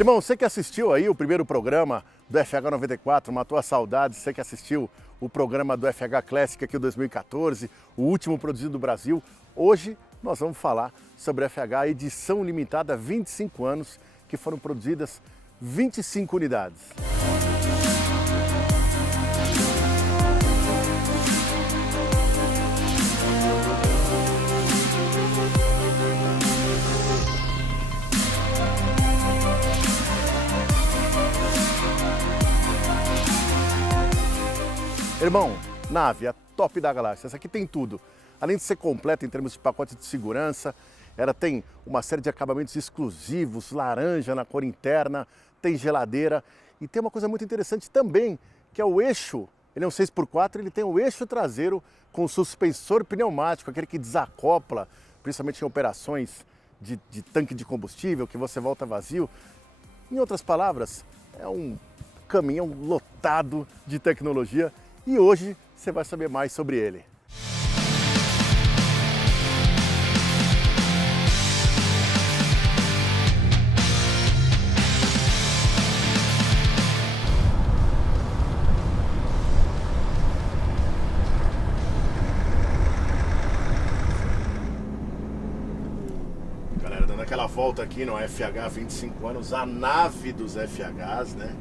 Irmão, você que assistiu aí o primeiro programa do FH 94, matou a saudade, você que assistiu o programa do FH Classic aqui em 2014, o último produzido do Brasil, hoje nós vamos falar sobre a FH edição limitada 25 anos, que foram produzidas 25 unidades. Irmão, nave, a top da galáxia. Essa aqui tem tudo. Além de ser completa em termos de pacote de segurança, ela tem uma série de acabamentos exclusivos, laranja na cor interna, tem geladeira e tem uma coisa muito interessante também, que é o eixo. Ele é um 6x4, ele tem o eixo traseiro com suspensor pneumático, aquele que desacopla, principalmente em operações de tanque de combustível, que você volta vazio. Em outras palavras, é um caminhão lotado de tecnologia. E hoje você vai saber mais sobre ele. Galera, dando aquela volta aqui no FH 25 anos, a nave dos FHs, né?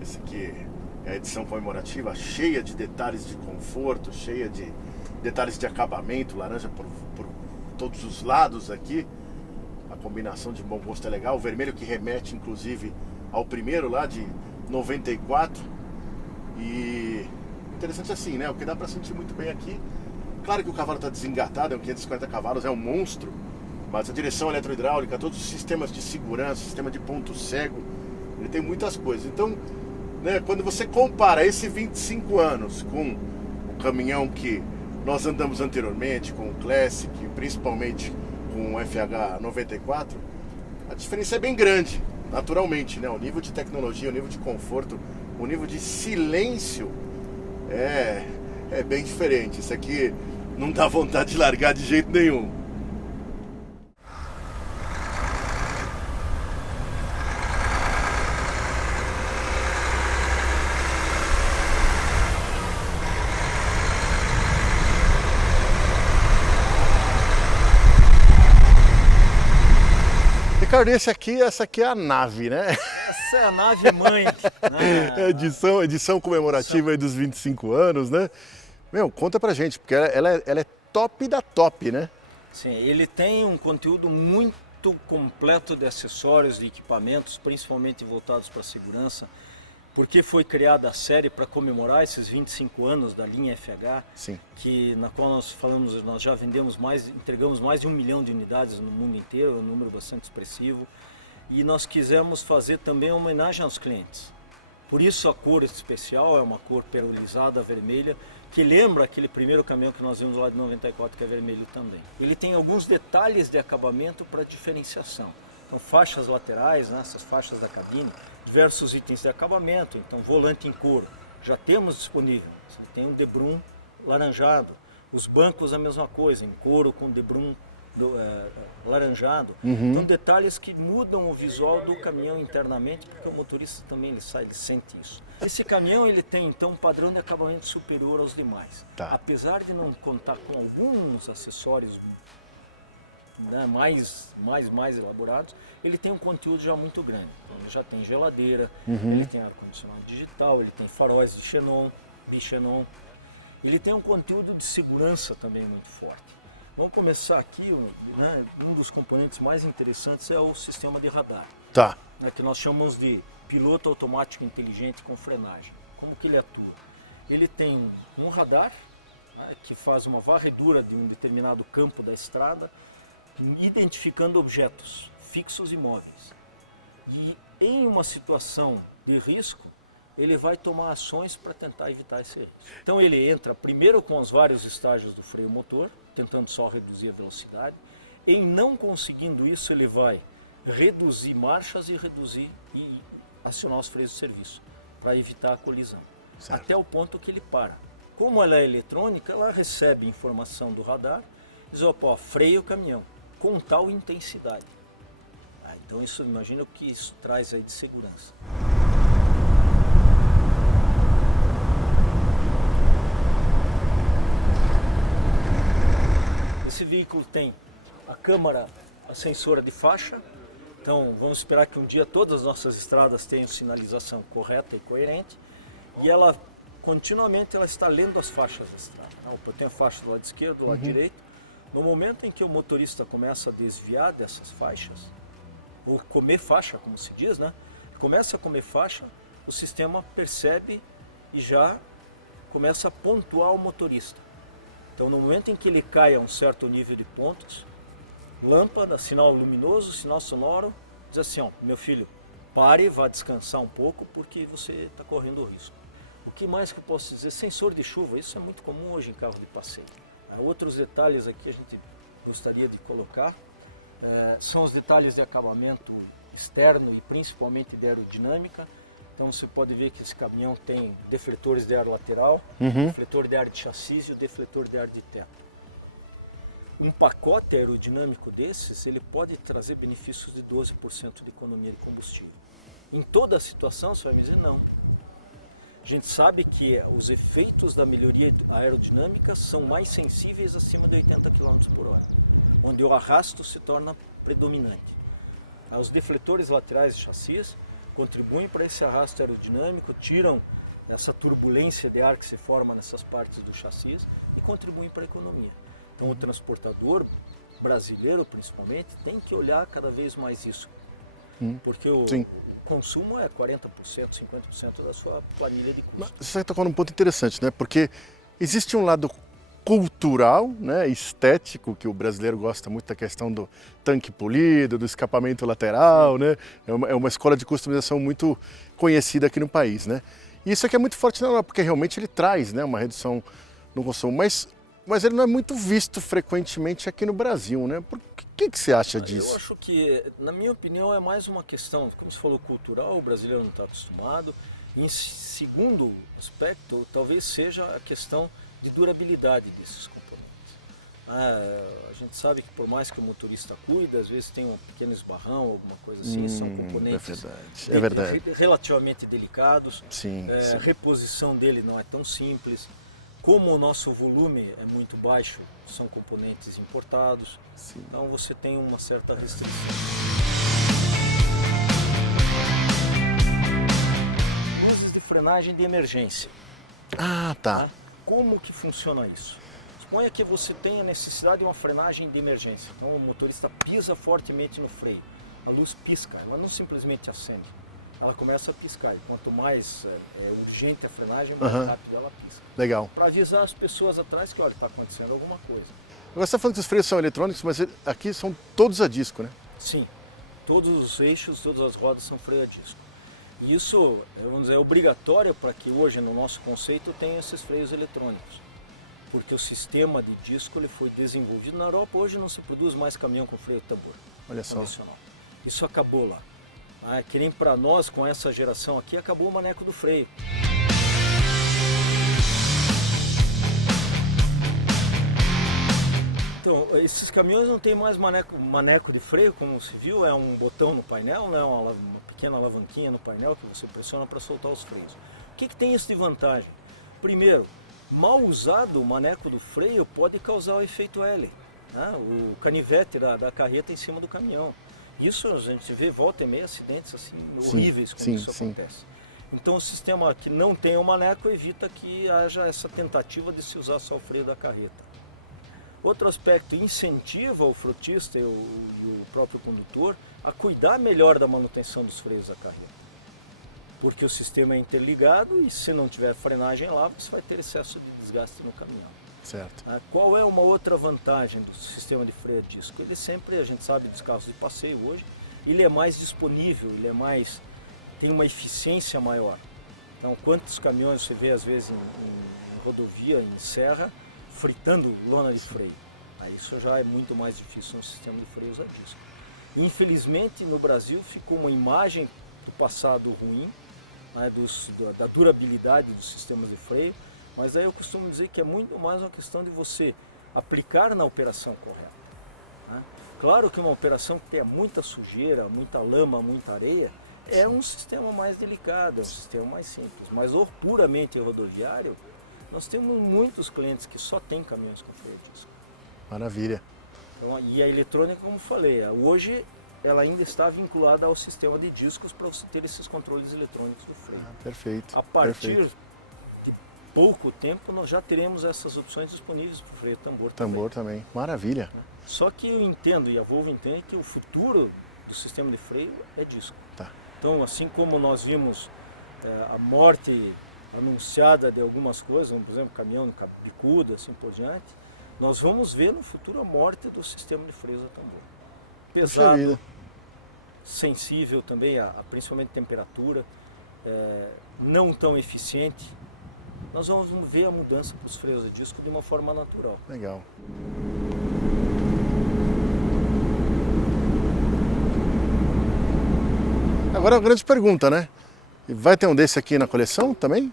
Esse aqui é a edição comemorativa, cheia de detalhes de conforto, cheia de detalhes de acabamento, laranja por todos os lados aqui. A combinação de bom gosto é legal, o vermelho que remete inclusive ao primeiro lá de 94. E interessante assim, né? O que dá pra sentir muito bem aqui. Claro que o cavalo tá desengatado, é um 550 cavalos, é um monstro. Mas a direção eletrohidráulica, todos os sistemas de segurança, sistema de ponto cego, ele tem muitas coisas. Então, né, quando você compara esse 25 anos com o caminhão que nós andamos anteriormente, com o Classic, principalmente com o FH 94, a diferença é bem grande, naturalmente, né? O nível de tecnologia, o nível de conforto, o nível de silêncio é bem diferente. Isso aqui não dá vontade de largar de jeito nenhum. Ricardo, essa aqui é a nave, né? Essa é a nave mãe. Né? Edição comemorativa aí dos 25 anos, né? Meu, conta pra gente, porque ela é top da top, né? Sim, ele tem um conteúdo muito completo de acessórios e equipamentos, principalmente voltados para a segurança, porque foi criada a série para comemorar esses 25 anos da linha FH, Sim. Na qual nós já entregamos mais de 1 milhão de unidades no mundo inteiro, um número bastante expressivo, e nós quisemos fazer também uma homenagem aos clientes. Por isso a cor especial é uma cor perolizada, vermelha, que lembra aquele primeiro caminhão que nós vimos lá de 94, que é vermelho também. Ele tem alguns detalhes de acabamento para diferenciação. Então, faixas laterais, né, essas faixas da cabine, diversos itens de acabamento, então volante em couro, já temos disponível. Você tem um debrum laranjado, os bancos a mesma coisa, em couro com debrum laranjado. Então detalhes que mudam o visual do caminhão internamente, porque o motorista também ele sente isso. Esse caminhão ele tem então um padrão de acabamento superior aos demais. Tá. Apesar de não contar com alguns acessórios, né, mais elaborados, ele tem um conteúdo já muito grande. Então, ele já tem geladeira, ele tem ar-condicionado digital, ele tem faróis de xenon, bixenon. Ele tem um conteúdo de segurança também muito forte. Vamos começar aqui, né, um dos componentes mais interessantes é o sistema de radar. Tá. Né, que nós chamamos de piloto automático inteligente com frenagem. Como que ele atua? Ele tem um radar, né, que faz uma varredura de um determinado campo da estrada, identificando objetos fixos e móveis. E em uma situação de risco, ele vai tomar ações para tentar evitar esse risco. Então ele entra primeiro com os vários estágios do freio motor, tentando só reduzir a velocidade. Em não conseguindo isso, ele vai reduzir marchas e acionar os freios de serviço, para evitar a colisão. Certo. Até o ponto que ele para. Como ela é eletrônica, ela recebe informação do radar, diz, opa, freia o caminhão, com tal intensidade. Então isso, imagina o que isso traz aí de segurança. Esse veículo tem a câmara ascensora de faixa, então vamos esperar que um dia todas as nossas estradas tenham sinalização correta e coerente, e ela continuamente ela está lendo as faixas da estrada. Então, eu tenho a faixa do lado esquerdo, do lado direito. No momento em que o motorista começa a desviar dessas faixas, ou comer faixa, como se diz, né? Começa a comer faixa, o sistema percebe e já começa a pontuar o motorista. Então, no momento em que ele cai a um certo nível de pontos, lâmpada, sinal luminoso, sinal sonoro, diz assim, ó, meu filho, pare, vá descansar um pouco, porque você está correndo risco. O que mais que eu posso dizer? Sensor de chuva, isso é muito comum hoje em carro de passeio. Outros detalhes aqui a gente gostaria de colocar, são os detalhes de acabamento externo e principalmente de aerodinâmica. Então você pode ver que esse caminhão tem defletores de ar lateral, defletor de ar de chassi e o defletor de ar de teto. Um pacote aerodinâmico desses, ele pode trazer benefícios de 12% de economia de combustível. Em toda a situação, você vai me dizer não. A gente sabe que os efeitos da melhoria aerodinâmica são mais sensíveis acima de 80 km por hora, onde o arrasto se torna predominante. Os defletores laterais de chassis contribuem para esse arrasto aerodinâmico, tiram essa turbulência de ar que se forma nessas partes do chassi e contribuem para a economia. Então o transportador brasileiro, principalmente, tem que olhar cada vez mais isso. Porque o consumo é 40%, 50% da sua planilha de custo. Você está tocando um ponto interessante, né? Porque existe um lado cultural, né, estético, que o brasileiro gosta muito da questão do tanque polido, do escapamento lateral, né? É uma escola de customização muito conhecida aqui no país, né? E isso aqui é muito forte na Europa, porque realmente ele traz, né, uma redução no consumo, mas ele não é muito visto frequentemente aqui no Brasil, né? Por que você acha disso? Eu acho que, na minha opinião, é mais uma questão, como você falou, cultural, o brasileiro não está acostumado. Em segundo aspecto, talvez seja a questão de durabilidade desses componentes. A gente sabe que por mais que o motorista cuida, às vezes tem um pequeno esbarrão, alguma coisa assim, são componentes é verdade. Relativamente delicados, Sim. reposição dele não é tão simples. Como o nosso volume é muito baixo, são componentes importados, então você tem uma certa restrição. Luzes de frenagem de emergência. Ah, tá. Como que funciona isso? Suponha que você tenha a necessidade de uma frenagem de emergência, então o motorista pisa fortemente no freio, a luz pisca, ela não simplesmente acende, ela começa a piscar, e quanto mais urgente a frenagem, mais rápido ela pisca. Legal. Para avisar as pessoas atrás que, olha, está acontecendo alguma coisa. Agora você está falando que os freios são eletrônicos, mas aqui são todos a disco, né? Sim, todos os eixos, todas as rodas são freio a disco. E isso, vamos dizer, é obrigatório para que hoje, no nosso conceito, tenha esses freios eletrônicos. Porque o sistema de disco ele foi desenvolvido. Na Europa hoje não se produz mais caminhão com freio tambor. Olha só. Convencional. Isso acabou lá. Que nem para nós, com essa geração aqui, acabou o maneco do freio. Então, esses caminhões não tem mais maneco de freio, como se viu, é um botão no painel, né? Uma pequena alavanquinha no painel que você pressiona para soltar os freios. O que tem isso de vantagem? Primeiro, mal usado o maneco do freio pode causar o efeito L, né? O canivete da carreta em cima do caminhão. Isso a gente vê volta e meia acidentes assim, horríveis quando isso acontece. Então o sistema que não tem o maneco evita que haja essa tentativa de se usar só o freio da carreta. Outro aspecto, incentiva o frotista e o próprio condutor a cuidar melhor da manutenção dos freios da carreta. Porque o sistema é interligado e se não tiver frenagem lá, você vai ter excesso de desgaste no caminhão. Certo. Qual é uma outra vantagem do sistema de freio a disco? Ele sempre, a gente sabe dos carros de passeio hoje, ele é mais disponível, tem uma eficiência maior. Então, quantos caminhões você vê às vezes em rodovia, em serra, fritando lona de freio? Isso já é muito mais difícil no sistema de freios a disco. Infelizmente, no Brasil ficou uma imagem do passado ruim, né, da durabilidade dos sistemas de freio, mas aí eu costumo dizer que é muito mais uma questão de você aplicar na operação correta. Né? Claro que uma operação que tenha muita sujeira, muita lama, muita areia, é um sistema mais delicado, é um sistema mais simples. Mas puramente rodoviário, nós temos muitos clientes que só têm caminhões com freio a disco. Maravilha. Então, e a eletrônica, como falei, hoje ela ainda está vinculada ao sistema de discos para você ter esses controles eletrônicos do freio. Perfeito. A partir de pouco tempo, nós já teremos essas opções disponíveis para o freio tambor também. Tambor também. Maravilha. Só que eu entendo, e a Volvo entende, que o futuro do sistema de freio é disco. Tá. Então, assim como nós vimos a morte anunciada de algumas coisas, por exemplo, caminhão bicudo, assim por diante, nós vamos ver no futuro a morte do sistema de freios a tambor. Pesado, sensível também, principalmente temperatura, não tão eficiente. Nós vamos ver a mudança para os freios a disco de uma forma natural. Legal. Agora a grande pergunta, né? Vai ter um desse aqui na coleção também?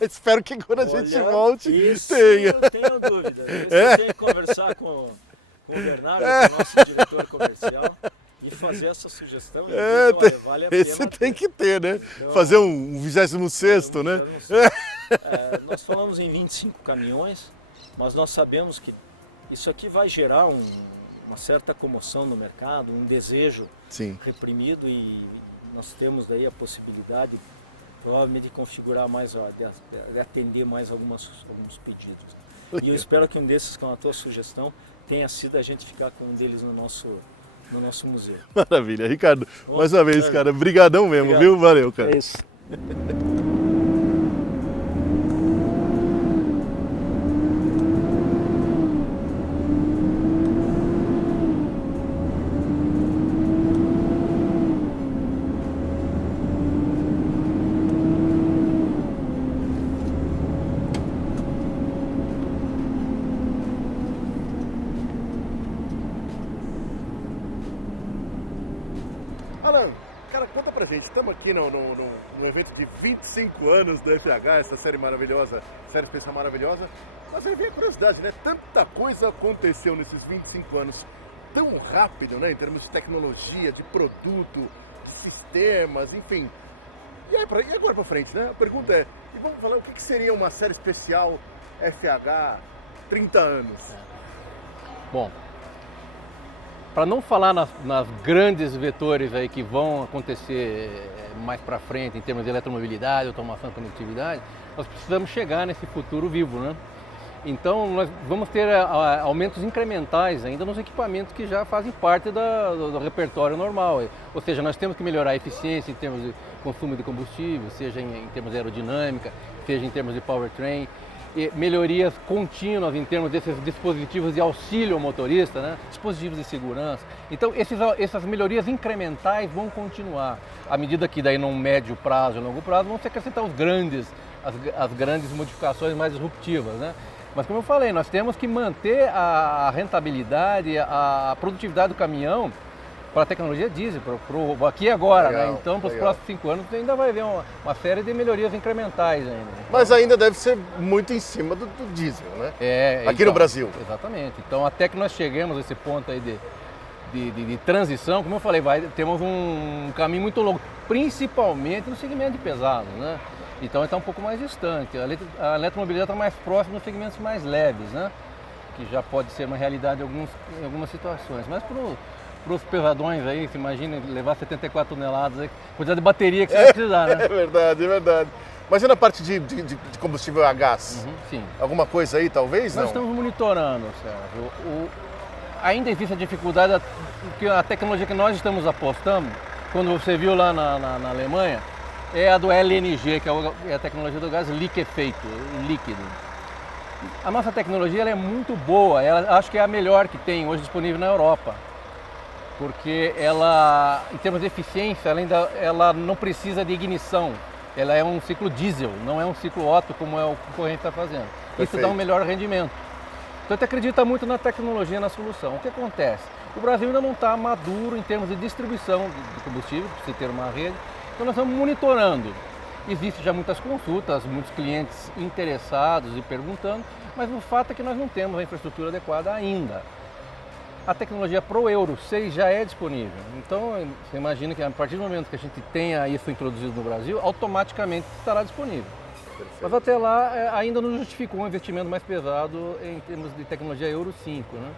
Espero que quando a gente volte tenha. Eu tenho dúvida. Eu tenho que conversar com o Bernardo, que é o nosso diretor comercial, e fazer essa sugestão. Vale a pena. Esse tem que ter, né? Então, fazer um 26º, né? Nós falamos em 25 caminhões, mas nós sabemos que isso aqui vai gerar uma certa comoção no mercado, um desejo reprimido, e nós temos daí a possibilidade provavelmente de configurar mais, de atender mais alguns pedidos. E eu espero que um desses, com a tua sugestão, tenha sido a gente ficar com um deles no nosso museu. Maravilha, Ricardo. Mais uma vez, cara, brigadão mesmo, viu? Valeu, cara. É isso. Alan, cara, conta pra gente, estamos aqui no evento de 25 anos do FH, essa série maravilhosa, série especial maravilhosa, mas aí vem a curiosidade, né? Tanta coisa aconteceu nesses 25 anos, tão rápido, né? Em termos de tecnologia, de produto, de sistemas, enfim. E agora pra frente, né? A pergunta é, e vamos falar o que seria uma série especial FH 30 anos? Bom, para não falar nas grandes vetores aí que vão acontecer mais para frente em termos de eletromobilidade, automação e conectividade, nós precisamos chegar nesse futuro vivo, né? Então nós vamos ter aumentos incrementais ainda nos equipamentos que já fazem parte do repertório normal. Ou seja, nós temos que melhorar a eficiência em termos de consumo de combustível, seja em termos de aerodinâmica, seja em termos de powertrain. E melhorias contínuas em termos desses dispositivos de auxílio ao motorista, né? Dispositivos de segurança. Então essas melhorias incrementais vão continuar, à medida que daí num médio prazo e longo prazo vão se acrescentar as grandes modificações mais disruptivas, né? Mas como eu falei, nós temos que manter a rentabilidade, a produtividade do caminhão para a tecnologia diesel, para aqui e agora, legal, né? Então, para os próximos 5 anos, você ainda vai ver uma série de melhorias incrementais ainda. Então, mas ainda deve ser muito em cima do diesel, né? Aqui no Brasil. Exatamente. Então, até que nós cheguemos a esse ponto aí de transição, como eu falei, temos um caminho muito longo, principalmente no segmento de pesados, né? Então, está um pouco mais distante. A eletromobilidade está mais próxima nos segmentos mais leves, né? Que já pode ser uma realidade em algumas situações. Mas para os pesadões aí, você imagina levar 74 toneladas, a quantidade de bateria que você vai precisar, né? É verdade, é verdade. Mas e na parte de combustível a gás? Sim. Alguma coisa aí, talvez? Nós estamos monitorando, Sérgio. Ainda existe a dificuldade, porque a tecnologia que nós estamos apostando, quando você viu lá na Alemanha, é a do LNG, que é a tecnologia do gás liquefeito, líquido. A nossa tecnologia ela é muito boa, acho que é a melhor que tem hoje disponível na Europa. Porque ela, em termos de eficiência, ela não precisa de ignição. Ela é um ciclo diesel, não é um ciclo Otto como o concorrente está fazendo. Perfeito. Isso dá um melhor rendimento. Então a gente acredita muito na tecnologia, na solução. O que acontece? O Brasil ainda não está maduro em termos de distribuição de combustível, precisa ter uma rede. Então nós estamos monitorando. Existem já muitas consultas, muitos clientes interessados e perguntando, mas o fato é que nós não temos a infraestrutura adequada ainda. a tecnologia para o Euro 6 já é disponível. Então, você imagina que a partir do momento que a gente tenha isso introduzido no Brasil, automaticamente estará disponível. Perfeito. Mas até lá ainda não justificou um investimento mais pesado em termos de tecnologia Euro 5, né?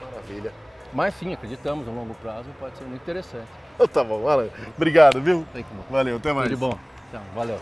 Maravilha. Mas sim, acreditamos, a longo prazo pode ser muito interessante. Então tá bom, valeu. Obrigado, viu? Tem que- Valeu, até mais. Tudo de bom. Então, valeu.